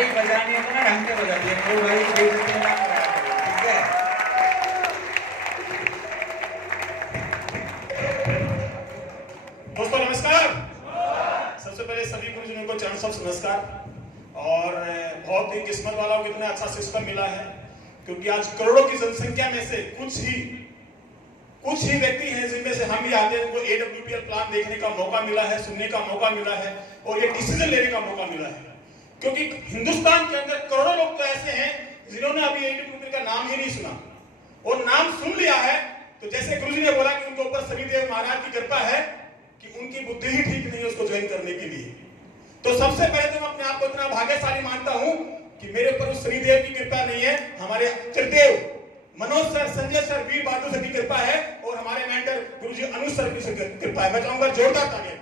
Mic बजानी है तो ना ढंग से बजा दिए, मेरे भाई की बेइज्जती ना कराया करो, ठीक है? दोस्तों नमस्कार। सबसे पहले सभी गुरुजनों को चरण सब नमस्कार। और बहुत ही किस्मत वाला को इतना अच्छा सिस्टम मिला है, क्योंकि आज करोड़ों की जनसंख्या में से कुछ ही व्यक्ति हैं जिनमें से हम भी आते हैं, उनको AWPL प्लान देखने का मौका मिला है, सुनने का मौका मिला है और ये डिसीजन लेने का मौका मिला है। क्योंकि हिंदुस्तान के अंदर करोड़ों लोग तो ऐसे हैं जिन्होंने अभी AWPL का नाम ही नहीं सुना, और नाम सुन लिया है तो जैसे गुरुजी ने बोला कि उनके ऊपर शनिदेव महाराज की कृपा है कि उनकी बुद्धि ही ठीक नहीं है उसको ज्वाइन करने के लिए। तो सबसे पहले तो मैं अपने आप को इतना भाग्यशाली मानता हूं कि मेरे ऊपर उस शनिदेव की कृपा नहीं है, हमारे त्रिदेव मनोज सर, संजय सर, वीर बहादुर सर की कृपा है और हमारे मेंटर गुरुजी अनुज सर की कृपा है। मैं चाहूंगा जोरदार तालियां।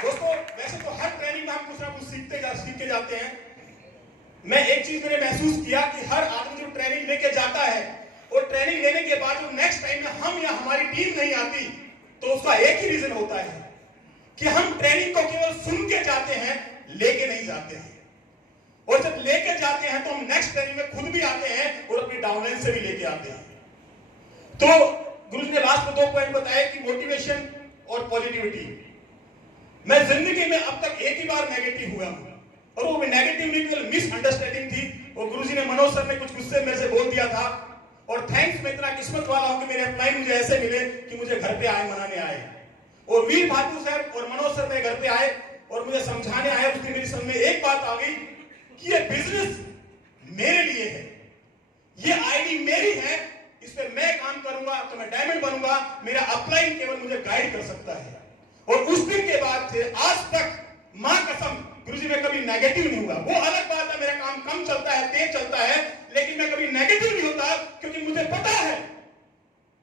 दोस्तों वैसे तो हर ट्रेनिंग में हम कुछ ना कुछ सीख के जाते हैं। मैं एक चीज मैंने महसूस किया कि हर आदमी जो ट्रेनिंग लेके जाता है और ट्रेनिंग लेने के बाद जो नेक्स्ट टाइम में हम या हमारी टीम नहीं आती तो उसका एक ही रीजन होता है कि हम ट्रेनिंग को केवल सुन के जाते हैं, लेके नहीं जाते हैं। और जब लेके जाते हैं तो हम नेक्स्ट ट्रेनिंग में खुद भी आते हैं और अपनी डाउनलाइन से भी लेके आते हैं। तो गुरुजी ने लास्ट में 2 पॉइंट बताए कि मोटिवेशन और पॉजिटिविटी। मैं जिंदगी में अब तक एक ही बार नेगेटिव हुआ हूं, और वो नेगेटिव नहीं केवल मिसअंडरस्टैंडिंग थी। और गुरुजी ने मनोज सर ने कुछ गुस्से मेरे से बोल दिया था, और थैंक्स मैं इतना किस्मत वाला हूं कि मेरे अपलाइन मुझे ऐसे मिले कि मुझे घर पे आए, मनाने आए। और वीर बहादुर सर और मनोज सर मेरे घर पे आए और मुझे समझाने आए। उसकी मेरी समझ में एक बात आ गई कि ये बिजनेस मेरे लिए है, ये आईडी मेरी है, इस पे मैं काम करूंगा तो मैं डायमंड बनूंगा। मेरा अपलाइन केवल मुझे गाइड कर सकता है। और उस दिन के बाद से आज तक मां कसम गुरुजी में कभी नेगेटिव नहीं हुआ। वो अलग बात है मेरा काम कम चलता है, तेज चलता है, लेकिन मैं कभी नेगेटिव नहीं होता, क्योंकि मुझे पता है।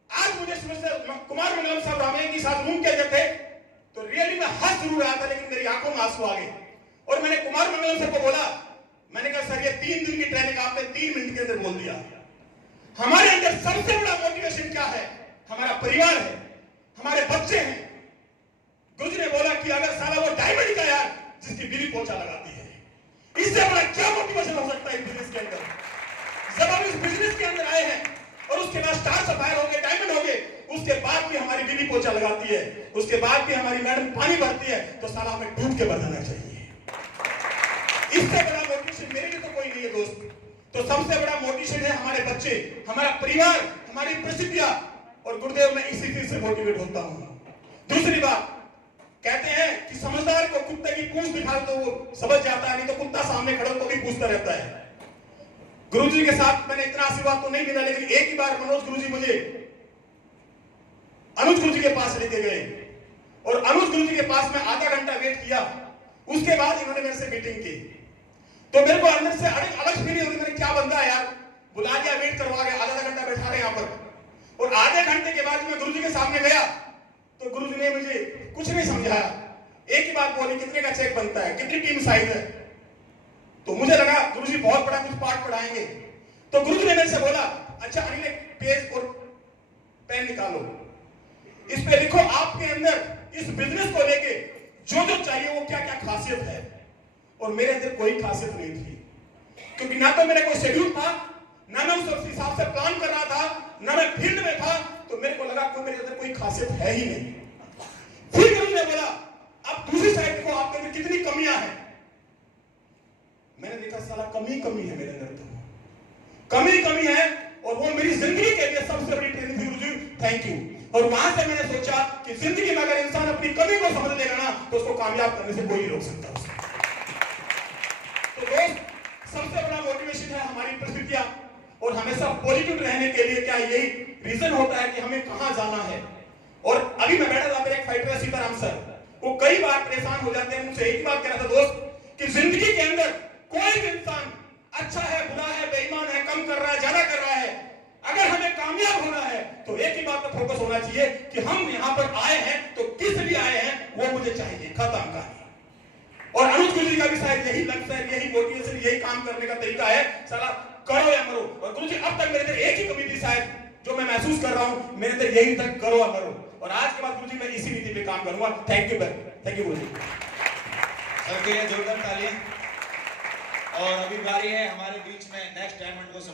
आज मुझे कुमार मंगलम साहब रामायण के साथ रूम कहते थे तो रियली में हंस जरूर रहा था, लेकिन मेरी आंखों में आंसू आ गए। और मैंने कुमार मंगलम सर को बोला, मैंने कहा सर ये 3 दिन की ट्रेनिंग आपने 3 मिनट के अंदर बोल दिया। हमारे अंदर सबसे बड़ा मोटिवेशन क्या है? हमारा परिवार है, हमारे बच्चे हैं। गुरुजी ने बोला कि अगर साला वो डायमंड का यार जिसकी बीवी पोछा लगाती है, इससे बड़ा क्या मोटिवेशन हो सकता है इस बिजनेस के अंदर? जब हम इस बिजनेस के अंदर आए हैं और उसके बाद स्टार सफायर हो गए, डायमंड हो गए, उसके बाद भी हमारी बीवी पोछा लगाती है, उसके बाद भी हमारी मैडम पानी भरती है, तो साला हमें डूब के बजाना चाहिए। इससे बड़ा मोटिवेशन मेरे लिए तो कोई नहीं है दोस्त। तो सबसे बड़ा मोटिवेशन है हमारे बच्चे, हमारा परिवार, हमारी प्रसिद्धियां। और गुरुदेव मैं इसी चीज से मोटिवेट होता हूं। दूसरी बात, कहते हैं कि समझदार को कुत्ते की पूंछ दिखा तो वो समझ जाता है, नहीं तो कुत्ता सामने खड़ा तो भी पूछता रहता है। गुरुजी के साथ मैंने इतना आशीर्वाद तो नहीं मिला, लेकिन एक ही बार मनोज गुरुजी मुझे अनुज गुरुजी के पास लेके गए और अनुज गुरुजी के पास मैं आधा घंटा वेट किया। उसके बाद इन्होंने मेरे से मीटिंग की तो मेरे को अंदर से अलग फीलिंग होगी, मैंने क्या बंदा है यार, बुला दिया, वेट करवा गया, आधा घंटा बैठा रहे यहाँ पर। और आधे घंटे के बाद मैं गुरुजी के सामने गया तो गुरुजी ने मुझे कुछ नहीं समझाया, एक ही बात बोली, कितने का चेक बनता है, कितनी टीम साइज है। तो मुझे लगा गुरुजी बहुत बड़ा कुछ पाठ पढ़ाएंगे। तो गुरुजी ने मेरे से बोला, अच्छा अनिल एक पेज और पेन निकालो, इस पे लिखो आपके अंदर इस बिजनेस को लेके जो जो चाहिए वो क्या क्या खासियत है। और मेरे अंदर कोई खासियत नहीं थी, क्योंकि ना तो मेरा कोई शेड्यूल था, ना मैं उस हिसाब से प्लान कर रहा था, ना मैं फील्ड में था। तो मेरे को लगा कोई मेरे अंदर कोई खासियत है ही नहीं। फिर गुरुजी ने बोला, अब दूसरी साइड देखो आपके अंदर कितनी कमियां हैं। मैंने देखा साला कमी है मेरे अंदर, तो कमी है, और वो मेरी जिंदगी के लिए सबसे बड़ी ट्रेनिंग थी। गुरुजी थैंक यू। और वहां से मैंने सोचा कि जिंदगी में अगर इंसान अपनी कमी को समझ लेगा ना तो उसको कामयाब करने से कोई नहीं रोक सकता उसको। तो दोस्त सबसे बड़ा मोटिवेशन है हमारी परिस्थितियां, और हमेशा पॉजिटिव रहने के लिए क्या यही रीजन होता है कि हमें कहां जाना है। और अभी मैं बैठा था, मेरे एक फाइटर है सीताराम सर, वो कई बार परेशान हो जाते हैं, मुझसे एक ही बात कह रहा था दोस्त कि जिंदगी के अंदर कोई भी इंसान अच्छा है, बुरा है, बेईमान है, कम कर रहा है, ज्यादा कर रहा है, अगर हमें कामयाब होना है तो एक ही बात पर फोकस होना चाहिए कि हम यहाँ पर आए हैं तो किस लिए आए हैं वो मुझे चाहिए, खत्म कहानी। और अनुज गुरुजी का भी शायद यही लक्ष्य है, यही मोटिवेशन, यही काम करने का तरीका है, साला करो या मरो। और गुरुजी अब तक मेरे अंदर एक ही कमी थी शायद जो मैं महसूस कर रहा हूं, मेरे अंदर यही तक करो या मरो। और आज के बाद गुरुजी मैं इसी नीति पे काम करूंगा। थैंक यू गुरुजी। सबके लिए जोरदार तालियां। और अभी बारी है हमारे बीच में नेक्स्ट डायमंड को सुनने